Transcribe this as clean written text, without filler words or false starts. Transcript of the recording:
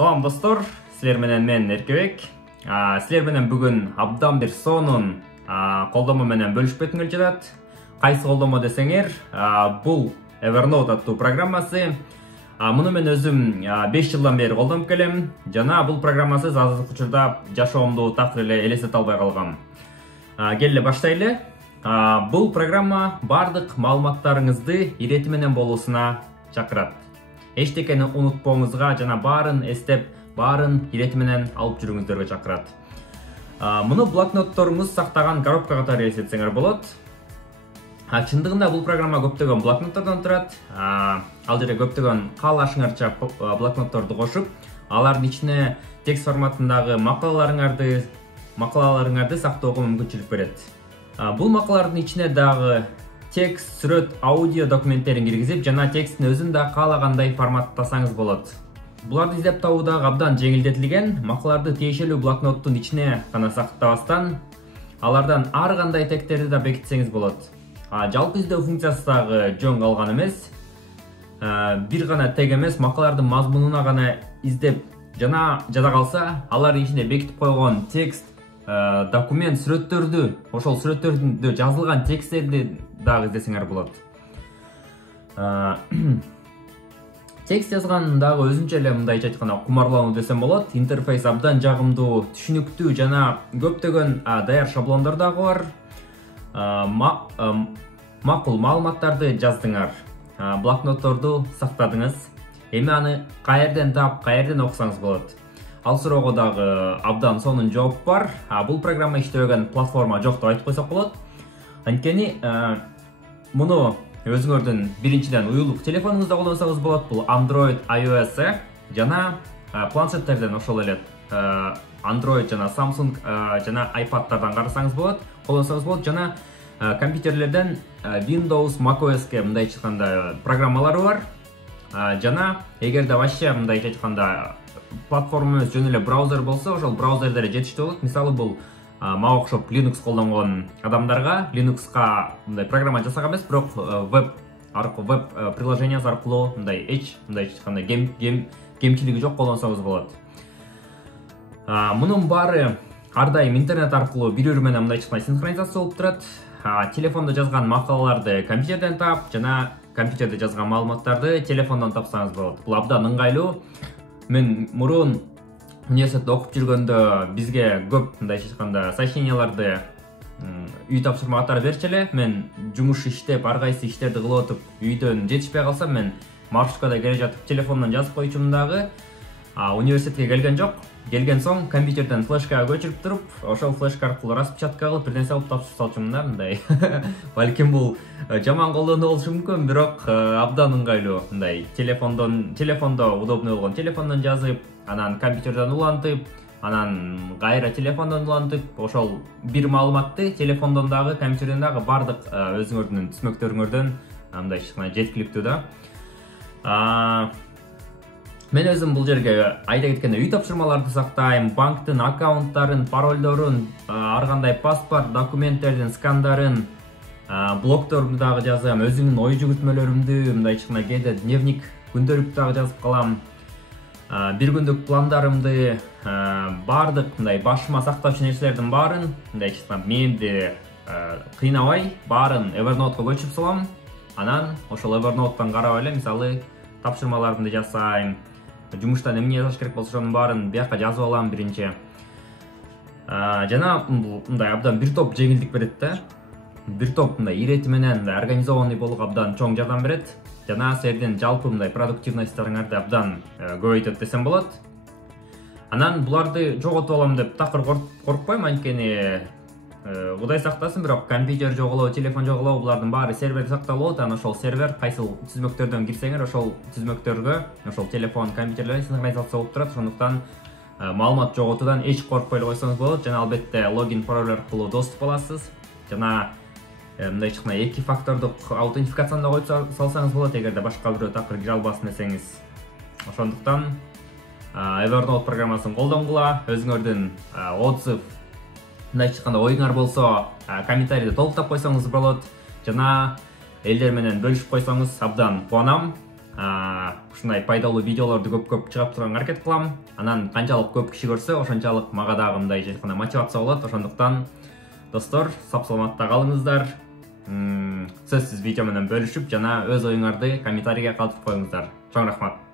Салам достор, силер менен мен Эркебек. Силер менен бүгүн абдан бир сонун колдомо менен бөлүшпөтүн келе жатат. Кайсы колдомо десеңер, бул Evernote аттуу программасы. Муну мен өзүм 5 жылдан бери колдонуп келем. Жана бул программасыз азыркы учурда жашоомду такыр эле элестете албай калгам. Келе баштайлы. Бул программа бардык маалыматтарыңызды ирети менен болуусуна чакырат. Эчтекени унутпооңузга жана баарын эстеп, баарын ирети менен алып жүрүүңүздөргө чакырат. Муну блокнотторуңуз сактаган коробка катары эсептесеңер болот. Чындыгында бул программа көптөгөн блокноттордон турат. Ал жерде көптөгөн каалашыңарча блокнотторду кошуп, алардын ичине текст форматындагы макалаларыңарды сактоого мүмкүнчүлүк берет. Бул макалалардын ичине дагы текст, сүрөт, аудио документтерин киргизип, жана тексттин өзүн да каалагандай форматтасаңыз болот. Буларды издеп табуу дагы абдан жеңилдетилген. Макалаларды тиешелүү блокноттун ичине гана сактабастан, алардан ар кандай тегтерди да бекитсеңиз болот. Жалпы издөө функциясы дагы жөн калган эмес. Бир гана тег эмес, макалалардын мазмунуна гана издеп жана жада калса, алардын ичинде бекитип койгон текст, документ, сүрөттөрдү, ошол сүрөттөрдө жазылган тексттерди дагы издесеңер болот. Текст жазган дагы өзүнчө эле мындайча айтканда кумарлануу десем болот. Интерфейс абдан жагымдуу, түшүнүктүү жана көптөгөн даяр шаблондор дагы бар. Макул маалыматтарды жаздыңар, блокнотторду сактадыңыз. Эми аны каерден таап, каерден окусаңыз болот. Ал суроого дагы абдан сонун жооп бар. Бул программа иштебеген платформа жок деп айтып койсок болот. Анткени муну өзүңөрдүн биринчиден уюлдук телефонуңузда колдонсоңуз болот. Бул Android, iOS жана планшеттерден ошол эле Android жана Samsung жана iPad'тардан карасаңыз болот, колдонсоңуз болот. Жана компьютерлерден Windows, macOS'ке мындайча айтканда программалары бар. Жана эгерде вообще мындайча айтканда платформабыз жөн эле браузер болсо, ошол браузердер жетиштүү болот. Мисалы бул мага окшоп Linux колдонгон адамдарга Linux'ка мындай программа жасаган эмес, бирок веб приложениясы аркылуу мындай мындайча айтканда кемчилиги жок колдонсоңуз болот. Мунун баары ар дайым интернет аркылуу бири-бири менен мындайча айтканда синхронизация болуп турат. Телефондо жазган макалаларды компьютерден таап, жана компьютерде жазган маалыматтарды телефондон тапсаңыз болот. Бул абдан ыңгайлуу. Мен мурун университетте окуп жүргөндө бизге көп мындайча айтканда сообщенияларды үй тапшырма катары берчү эле. Мен жумуш иштеп, ар кайсы иштерди кылып отуп, үйдөн жетишпей калсам, мен маршруткада келе жатып телефондон жазып койчумун дагы. Университетке келген жок. Келген соң компьютерден флешкага көчүрүп туруп, ошол флешка аркылуу распечатка кылып, бир нерсе алып тапшырып салчумун да, мындай. Балким бул жаман колдонуу болушу мүмкүн, бирок абдан ыңгайлуу. Мындай телефондо удобный болгон телефондон жазып, анан компьютерден улантып, анан кайра телефондон улантып, ошол бир маалыматты телефондон дагы, компьютерден дагы бардык өзүңөрдүн түзмөктөрүңөрдөн мындай жеткиликтүү да. Мен өзүм бул жерге айта кеткенде үй тапшырмаларды сактайм, банктын аккаунттарын, паролдорун, ар кандай паспорт, документтердин скандарын, блогторду дагы жазам, өзүмдүн ой жүгүртмөлөрүмдү, мындайча айтканда кээде дневник, күндөлүктү дагы жазып калам. Бир күндүк пландарымды, бардык мындай башыма сактаучу нерселердин баарын, мындайча айтканда мени кыйнабай, баарын Evernote'ко көчүрүп салам. Анан ошол Evernote'тан карап эле, мисалы, тапшырмаларымды жасайм. Жумуштан эмне жазыш керек болсо, ошонун баарын бияка жазып алам биринчи. Жана мындай абдан бир топ жеңилдик берет да. Бир топ мындай ирети менен организованный болууга абдан чоң жардам берет. Жана силердин жалпы мындай продуктивностьтарыңарды абдан көбөйтөт десем болот. Анан буларды жоготуп алам деп такыр коркпойм, анткени Кудай сактасын, бирок компьютер жоголобу, телефон жоголобу, булардын баары серверде сакталып болот. Анан ошол сервер кайсыл түзмөктөрдөн кирсеңер, ошол түзмөктөргө, ошол телефон, компьютерлер синхронизация болуп турат. Ошондуктан маалымат жоготуудан эч коркпой эле койсоңуз болот. Жана албетте логин, пароль аркылуу доступ аласыз. Жана мындай чыкна эки фактордук аутентификацияны да коюп салсаңыз болот, эгерде башка бирөө такыр кире албасын десеңиз. Ошондуктан Evernote программасын колдонгула, өзүңөрдүн отзыв, мындайча айтканда оюңар болсо, комментарийде толуктап койсоңуз болот. Жана элдер менен бөлүшүп койсоңуз абдан кубанам. ушундай пайдалуу видеолорду көп чыгарып турганга аракет кылам. Анан канчалык көп киши көрсө, ошончалык мага дагы мындай жана мотивация болот. Ошондуктан достор, сак саламатта калыңыздар. Сөзсүз видео менен бөлүшүп жана өз оюңарды комментарийге калтырып коюңуздар. Чоң рахмат.